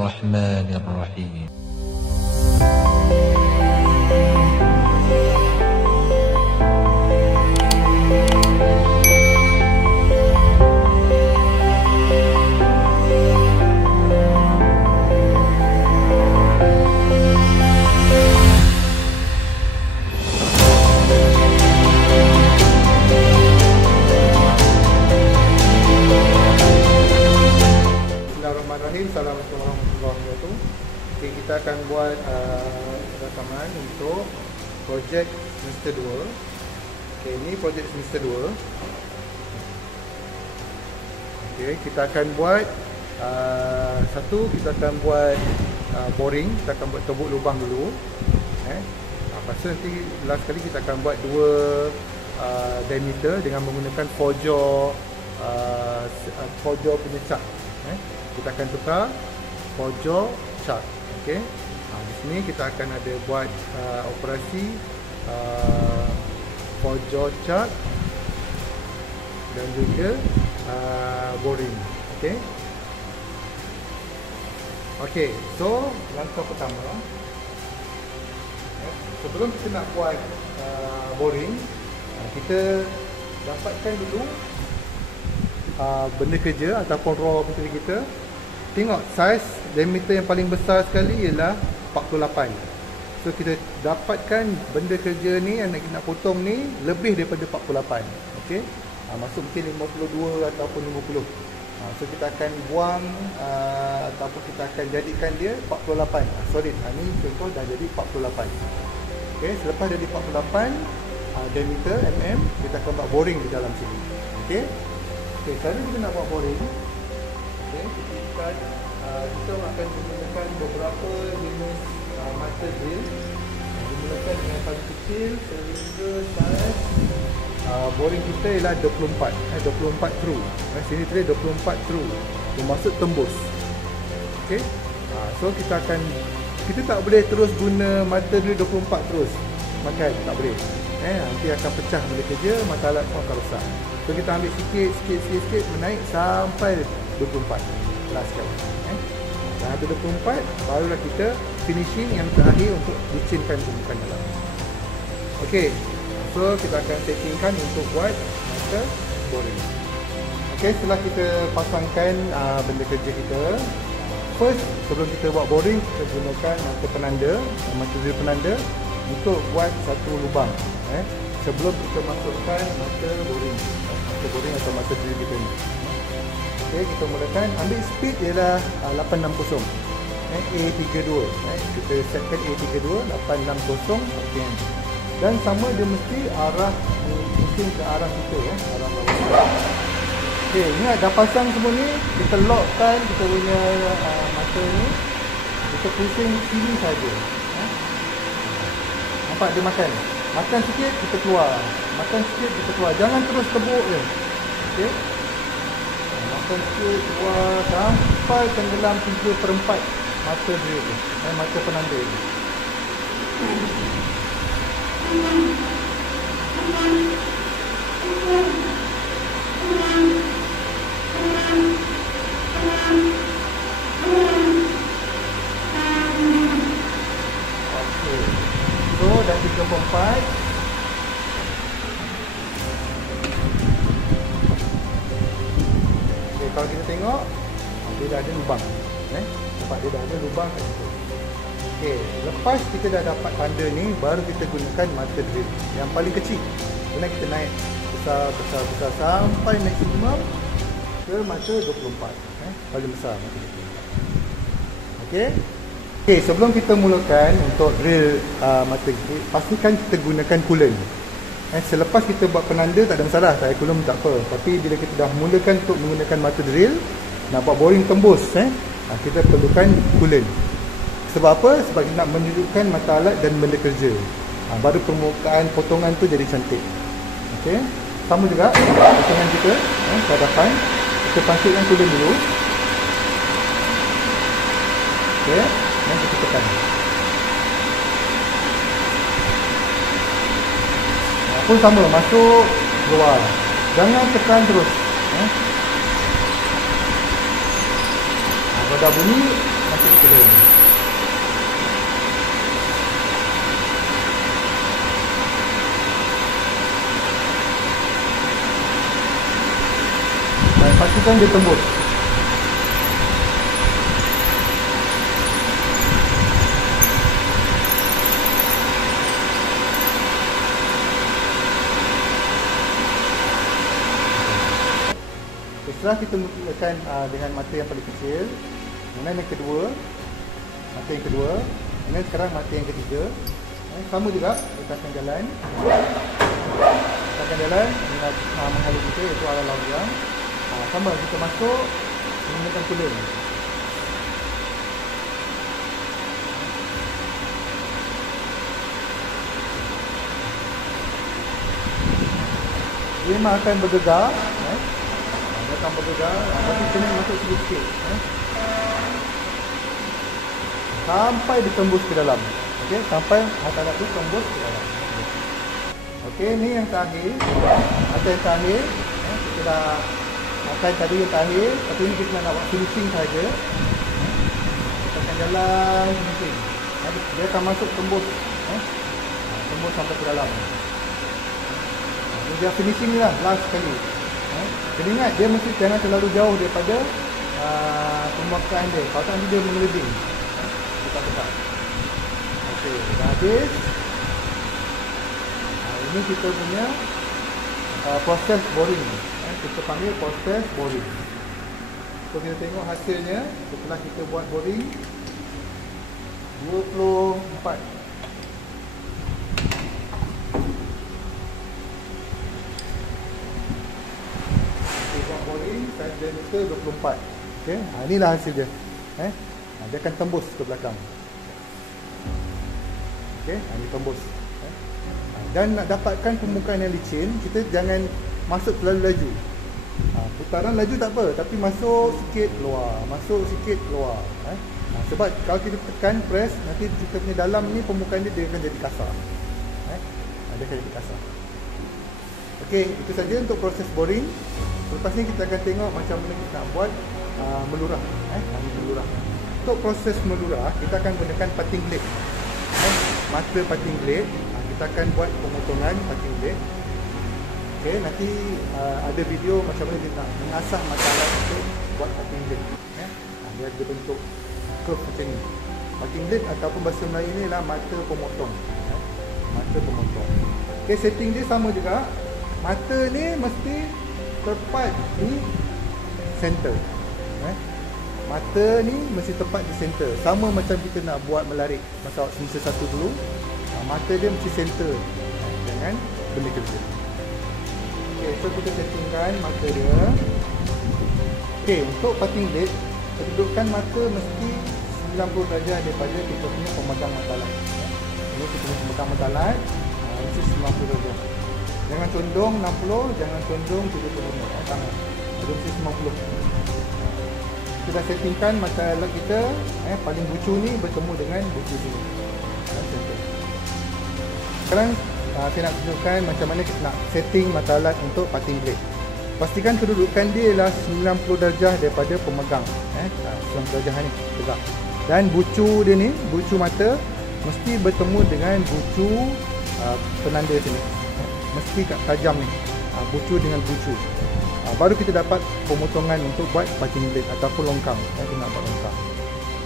الرحمن الرحيم. Assalamualaikum warahmatullahi wabarakatuh. Okay, kita akan buat rakaman untuk projek semester 2. Okay, ini projek semester 2. Okay, kita akan buat satu, kita akan buat boring. Kita akan buat tembok lubang dulu. Lepas tu nanti last kali kita akan buat dua diameter dengan menggunakan forjor punya cat. Kita akan tukar forjor cat. Okey. Di sini kita akan ada buat operasi forjor cat dan juga boring. Okey. Okey, so langkah pertama, sebelum kita nak buat boring, kita dapatkan dulu benda kerja ataupun raw material kita. Tengok saiz diameter yang paling besar sekali ialah 48. So kita dapatkan benda kerja ni yang nak potong ni lebih daripada 48. Okey. Masuk mungkin 52 ataupun 50. So kita akan buang ataupun kita akan jadikan dia 48. Sorry, ni contoh dah jadi 48. Okey, selepas jadi 48 diameter mm, kita akan buat boring di dalam sini. Okey. Okey, kalau kita nak buat boring, okey, kita akan menggunakan beberapa jenis mata drill. Dimulakan dengan yang paling kecil sehingga saiz boring kita ialah 24 through. Sini tulis 24 through, bermaksud tembus. Okey. So kita tak boleh terus guna mata drill 24 terus. Makan tak boleh. Nanti akan pecah benda kerja, mata alat pun akan rosak. So kita ambil sikit menaik sampai 24 last kali. Dah ada 24, barulah kita finishing yang terakhir untuk licinkan permukaan dalam. Okey, so kita akan settingkan untuk buat mata boring. Okey, setelah kita pasangkan benda kerja kita, first sebelum kita buat boring, kita gunakan mata penanda, mata drill penanda untuk buat satu lubang. Sebelum kita masukkan mata boring atau mata drill kita ni. Okey, kita mulakan ambil speed ialah 860 A32. Kita setkan A32 860 rpm. Dan sama dia mesti arah pusing ke arah kita arah bawah. Okey, ni dah pasang semua ni, kita lockkan kita punya mata ni. Kita pusing sini saja. Nampak dia makan. Makan sikit kita keluar. Makan sikit kita keluar. Jangan terus tebuk je. Okey. Makan sikit keluar sampai tenggelam 3/4 mata drill tu. Mata penanda ni. Okey. So dah 3/4. Kalau kita tengok, dia dah ada lubang. Nampak dia dah ada lubang kat situ. Okey, lepas kita dah dapat tanda ni, baru kita gunakan mata drill yang paling kecil. Kemudian kita naik besar sampai maksimum ke mata 24. Paling besar mata 24. Okey. Okey, sebelum kita mulakan untuk drill mata drill, pastikan kita gunakan coolant. Selepas kita buat penanda tak ada masalah, tak ada coolant tak apa. Tapi bila kita dah mulakan untuk menggunakan mata drill, nak buat boring tembus, kita perlukan coolant. Sebab apa? Sebab kita nak menunjukkan mata alat dan benda kerja. Baru permukaan potongan tu jadi cantik. Okey. Sama juga potongan kita, ke hadapan. Kita pancitkan coolant dulu. Okey, dan kita tekan. Pun sama, masuk, keluar. Jangan tekan terus. Kalau dah bunyi, masuk telur. Dan pastikan dia tembus. Setelah kita mulakan dengan mata yang paling kecil, kemudian yang kedua, mata yang kedua, kemudian sekarang mata yang ketiga. Sama juga, kita akan jalan. Kita akan jalan dengan menghalau kita, iaitu arah lonjang. Sama, kita masuk menggunakan tulen. Dia memang akan bergegar. Dia akan bergegar, tapi kena masuk sedikit. Sampai ditembus ke dalam. Okey, sampai hatalat tu tembus ke dalam. Okey, ni yang terakhir. Mata yang terakhir. Kita dah makan tadi yang terakhir, tapi ni kita nak buat finishing saja. Kita akan jalan finishing. Dia akan masuk tembus. Tembus sampai ke dalam. Dia finishing ni lah, last sekali. Kena ingat, dia mesti jangan terlalu jauh daripada pembukaan dia. Kalau tak nanti dia mengeleding. Tetap-tetap. Okey, dah habis. Ini kita punya proses boring. Kita panggil proses boring. So kita tengok hasilnya setelah kita buat boring 24. Kita buat boring saiz diameter 24. Okey, inilah hasil dia. Dia akan tembus ke belakang. Okey, ini tembus. Dan nak dapatkan permukaan yang licin, kita jangan masuk terlalu laju. Putaran laju tak apa, tapi masuk sikit keluar, masuk sikit keluar. Sebab kalau kita tekan press, nanti kita punya dalam ni permukaan dia akan jadi kasar. Dia akan jadi kasar. Okey, itu saja untuk proses boring. Lepas ni kita akan tengok macam mana kita nak buat melurah. Melurah. Untuk proses melurah, kita akan gunakan parting blade. Mata parting blade. Kita akan buat pemotongan parting blade. Okey, nanti ada video macam mana kita nak mengasah matalah untuk buat parting blade. Dia ada bentuk curve macam ni. Parting blade ataupun bahasa Melayu ni lah mata pemotong. Mata pemotong. Okey, setting dia sama juga. Mata ni mesti tepat di center. Mata ni mesti tepat di center. Sama macam kita nak buat melarik masa awak semester 1 dulu. Mata dia mesti center. Jangan benda kerja. Okey, so kita settingkan mata dia. Okey, untuk parting blade, kedudukan mata mesti 90 darjah daripada kita punya pemegang matalat. Ini kita punya pemegang matalat, mesti 90 darjah. Jangan condong 60, jangan condong 75. Tangan. Dia mesti 90. Kita dah settingkan matalat kita, paling bucu ni bertemu dengan bucu sini. Sekarang saya nak tunjukkan macam mana kita nak setting matalat untuk parting blade. Pastikan kedudukan dia ialah 90 darjah daripada pemegang. 90 darjah ni tegak. Dan bucu dia ni, bucu mata mesti bertemu dengan bucu penanda sini. Mesti kat tajam ni. Bucu dengan bucu. Baru kita dapat pemotongan untuk buat parting blade ataupun longkang. Kita nak buat longkang.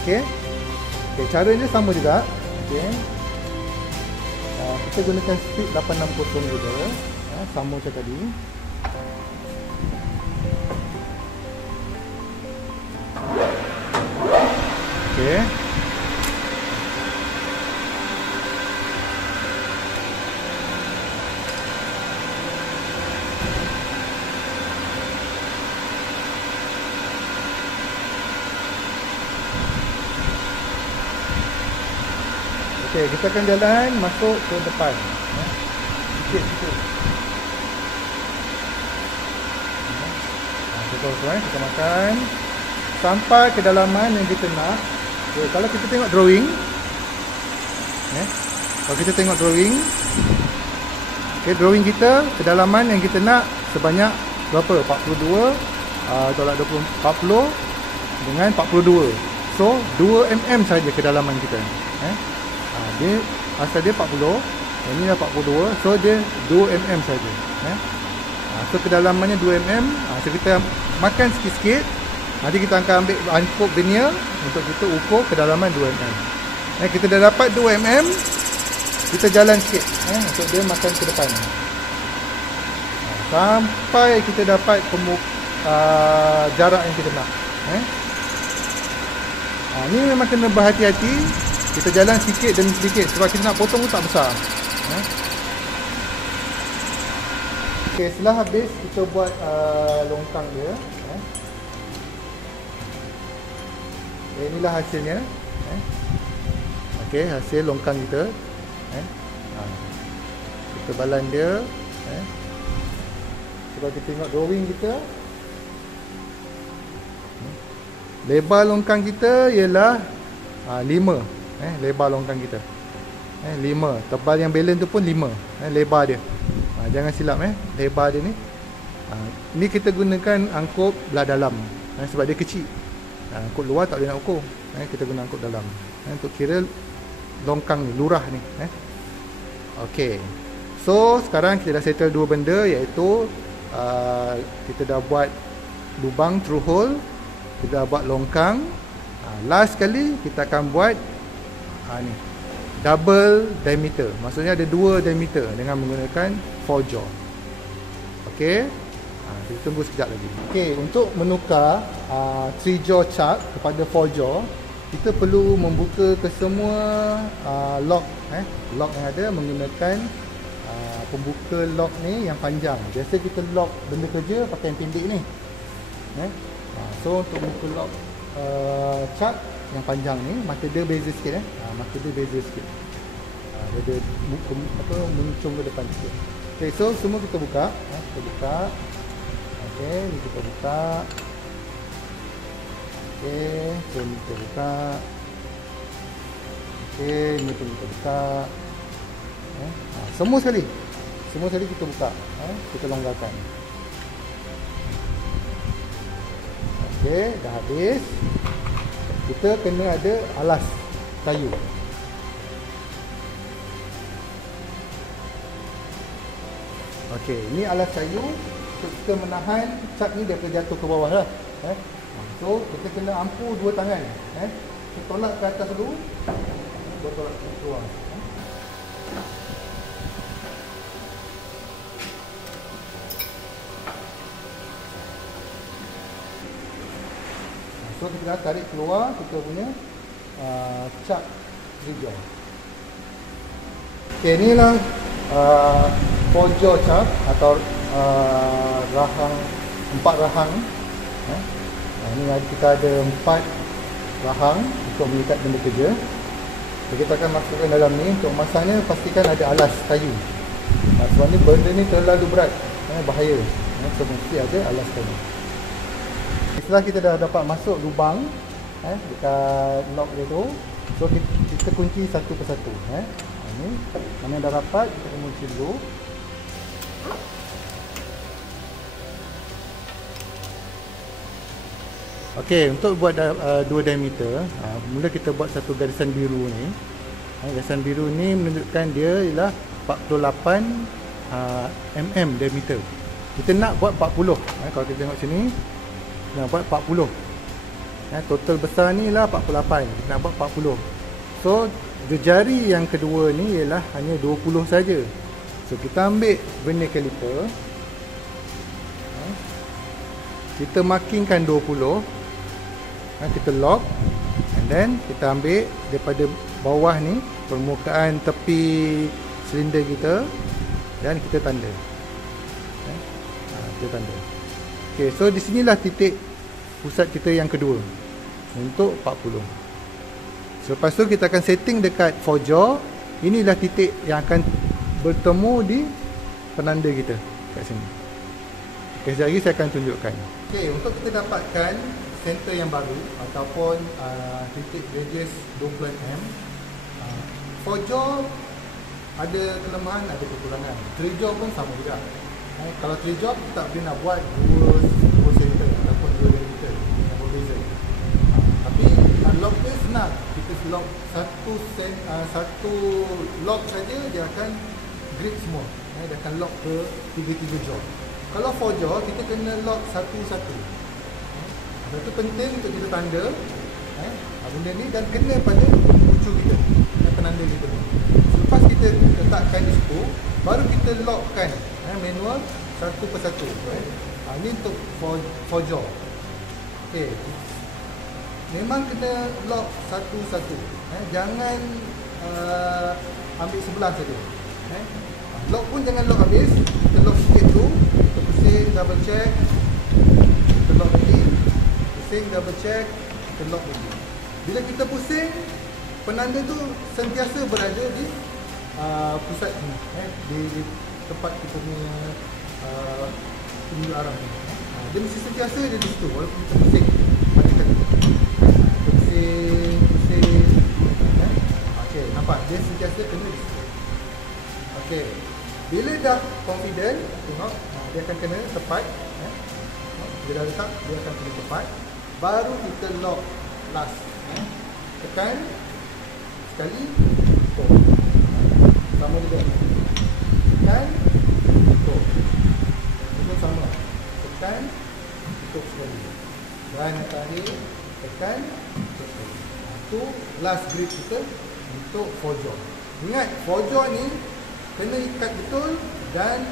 Okey. Okey, caranya sama juga. Okey. Kita gunakan speed 860 juga. Sama macam tadi. Okey. Okey, kita akan jalan masuk ke depan. Sikit-sikit. Kita makan sampai kedalaman yang kita nak. Okay, kalau kita tengok drawing, kalau kita tengok drawing, drawing kita kedalaman yang kita nak sebanyak berapa? 42, tolak 20, 40 dengan 42. So 2mm saja kedalaman kita. Dia asal dia 40, yang ni dah 42, so dia 2mm saja. So kedalamannya 2mm. So kita makan sikit-sikit. Nanti kita akan ambil angkut vernier untuk kita ukur kedalaman 2mm. Kita dah dapat 2mm, kita jalan sikit untuk dia makan ke depan. Sampai kita dapat jarak yang kita nak. Ni memang kena berhati-hati. Kita jalan sikit demi sedikit sebab kita nak potong pun tak besar. Okay, setelah habis kita buat longkang dia. Inilah hasilnya. Okay, hasil longkang kita. Kita balan dia. Cuba kita tengok drawing kita. Lebar longkang kita ialah 5. Lebar longkang kita 5. Tebal yang balance tu pun 5. Lebar dia. Jangan silap lebar dia ni. Ni kita gunakan angkut belah dalam. Sebab dia kecil. Angkut luar tak boleh nak ukur. Kita guna angkut dalam. Untuk kira longkang ni, lurah ni. Okey. So sekarang kita dah settle dua benda, iaitu kita dah buat lubang through hole, kita dah buat longkang. Last kali kita akan buat ni, double diameter. Maksudnya ada dua diameter dengan menggunakan 4 jaw. Okey. Kita tunggu sekejap lagi. Okey, untuk menukar 3 jaw chuck kepada 4 jaw, kita perlu membuka ke semua lock lock yang ada menggunakan pembuka lock ni yang panjang. Biasa kita lock benda kerja pakai yang pendek ni. So untuk buka lock chuck yang panjang ni, maka dia beza sikit maka dia beza sikit. Dia mencung ke depan sikit. Okey, so semua kita buka. Kita buka. Okey, ni kita buka. Okey, so ni kita buka. Okey, ni pun kita buka. Semua sekali. Semua sekali kita buka. Kita longgarkan. Okey, dah habis. Kita kena ada alas kayu. Okey, ni alas kayu untuk kita menahan cat ni daripada jatuh ke bawah lah. So kita kena ampu dua tangan. Kita tolak ke atas dulu. Baru tolak ke bawah. So kita dah tarik keluar kita punya cat hijau. Okay, inilah 4 jaw cat atau rahang, 4 rahang. Ini kita ada 4 rahang untuk mengikat benda kerja. Jadi kita akan masukkan dalam ni. Untuk masanya pastikan ada alas kayu. Sebab ni benda ni terlalu berat, bahaya. So mesti ada alas kayu. Setelah kita dah dapat masuk lubang dekat lock dia tu, so kita kunci satu persatu. Ini mana dah rapat, kita kunci dulu. Okey, untuk buat 2 diameter, mula kita buat satu garisan biru ni. Garisan biru ni menunjukkan dia ialah 48 mm diameter. Kita nak buat 40. Kalau kita tengok sini, nak buat 40. Total besar ni lah 48. Nak buat 40. So jari yang kedua ni ialah hanya 20 saja. So kita ambil vernier caliper, kita markingkan 20. Kita lock, and then kita ambil daripada bawah ni, permukaan tepi silinder kita, dan kita tanda. Kita tanda. Okay, so di sinilah titik pusat kita yang kedua untuk 40. Selepas tu kita akan setting dekat 4 jaw. Inilah titik yang akan bertemu di penanda kita kat sini. Okay, sekejap lagi saya akan tunjukkan. Okay, untuk kita dapatkan center yang baru ataupun titik radius 20mm, 4 jaw ada kelemahan, ada kekurangan. 3 jaw pun sama juga. Kalau 3 jaw kita tak boleh nak buat 2 center ataupun 2 diameter yang berbeza. Tapi lock lock satu lock saja dia akan grip semua. Dia akan lock ke 3 jaw. Kalau 4 jaw kita kena lock satu-satu. Itu penting untuk kita tanda benda ni dan kena pada kucu kita, penanda kita. Selepas kita letakkan di situ, baru kita lockkan manual satu persatu. Ini untuk 4 jaw. Okey. Memang kena lock satu-satu. Jangan ambil sebelah saja. Lock pun jangan lock habis. Kita lock sikit tu, kita pusing, double check, kita lock lagi, pusing, double check, kita lock lagi. Bila kita pusing, penanda tu sentiasa berada di pusat ni, di tempat kita punya tunjuk arah ni. Dia mesti sentiasa ada di situ walaupun kita pusing. Pusing. Okey, nampak dia sentiasa kena di situ. Okey. Bila dah confident, tengok dia akan kena tepat. Bila dah letak, dia akan kena tepat. Baru kita lock last. Tekan sekali, tutup. Sama juga. Tekan, tutup. Ini sama. Tekan, tutup sekali. Dan yang terakhir, tekan, tutup. Itu last grip kita untuk 4 jaw. Ingat, 4 jaw ni kena ikat betul dan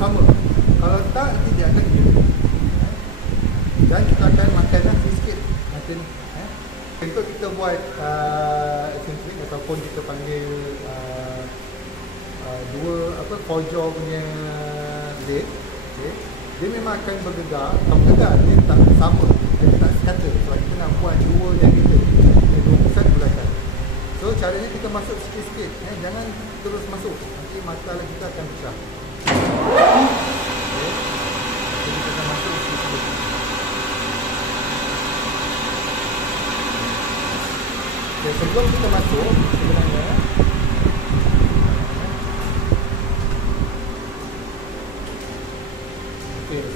sama. Kalau tak, nanti dia akan hilang. Dan kita akan makan sikit nanti ni. Untuk kita buat eccentric ataupun kita panggil 4 jaw punya blade, okay, dia memang akan bergegar. Kalau bergegar, dia tak sama, dia tak sekata. Sebab kita nak buat dua diameter, dua pusat belakang. So caranya kita masuk sikit-sikit, jangan terus masuk, nanti mata kita akan pecah. Okay. Jadi kita akan masuk sikit-sikit. Okay, sebelum kita masuk, sebenarnya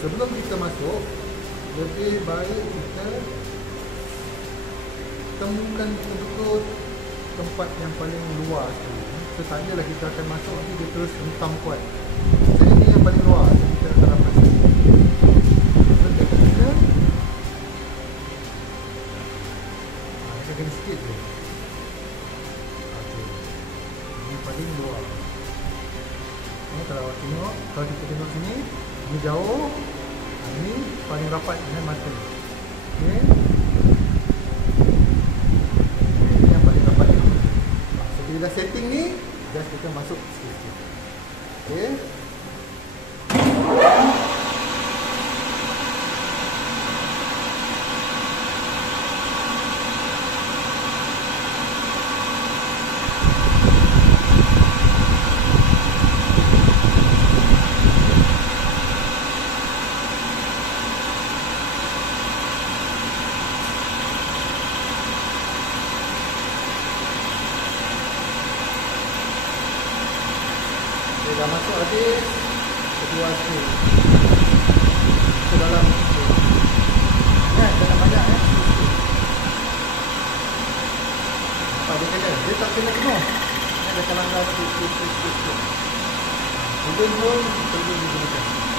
sebelum kita masuk, lebih baik kita temukan betul-betul tempat yang paling luar sekali. So tandalah kita akan masuk, nanti dia terus hentam kuat. Jadi ini yang paling luar, so kita akan dapat sekali. So kita kena sikit je. Okay. Ini paling luar. Kalau awak tengok, kalau kita tengok sini, ini jauh, ini paling rapat dengan mata. Okay. Ini yang paling rapat. So bila dah setting ni, just kita masuk sikit-sikit. Okay. Dah masuk habis kedua sikit ke dalam sikit. Jangan banyak sikit. Nampak dia kena, dia tak kena penuh. Dia akan langgar sikit. Hidung pun perlu digunakan.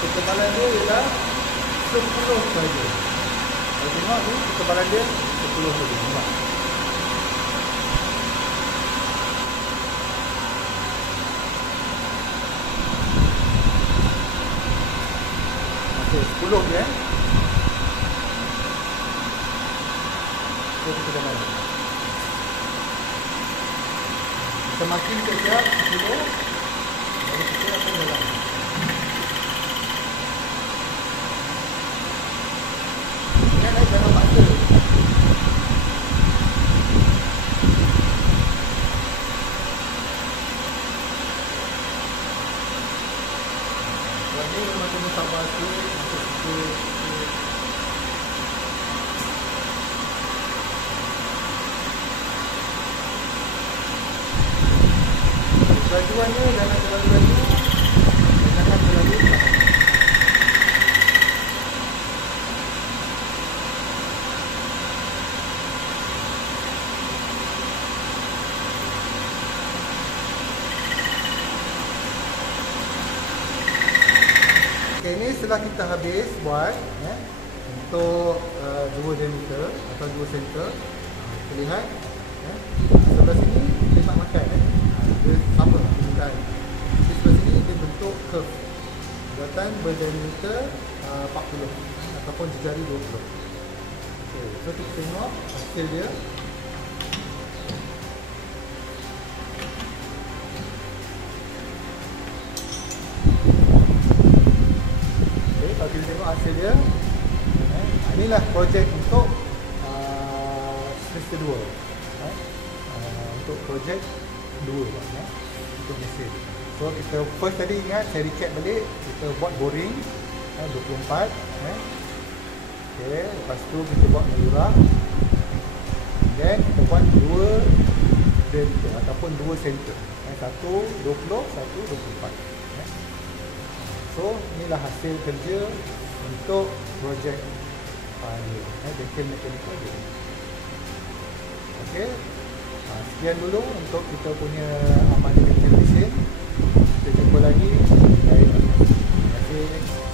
Ketebalan dia ialah 10 saja. Kalau tengok ni, ketebalan dia 10 saja. Nampak? Okey, 10 je. So, kita dah balik. Kita makin kejap 10. Baru kita akan jalan. sabar sikit, masuk sikit. Kelajuannya jangan terlalu laju, jangan terlalu lambat. Okay, ni setelah kita habis buat untuk 2 diameter atau 2 center, kita lihat sebelah sini dia tak makan dia sama permukaan. Di sebelah sini dia bentuk curve bulatan berdiameter 40 ataupun jari 20. Okay, so kita tengok hasil dia. Kalau kita tengok hasil dia, inilah projek untuk semester 2, untuk projek 2 untuk mesin. So kita first tadi ingat, saya recap balik, kita buat boring 24, okay, lepas tu kita buat melurah, then kita buat 2 diameter ataupun 2 center, satu 20, satu 24. So inilah hasil kerja untuk projek bengkel mekanikal dia. Okey. Sekian dulu untuk kita punya amalan bengkel mesin. Kita jumpa lagi. Terima kasih.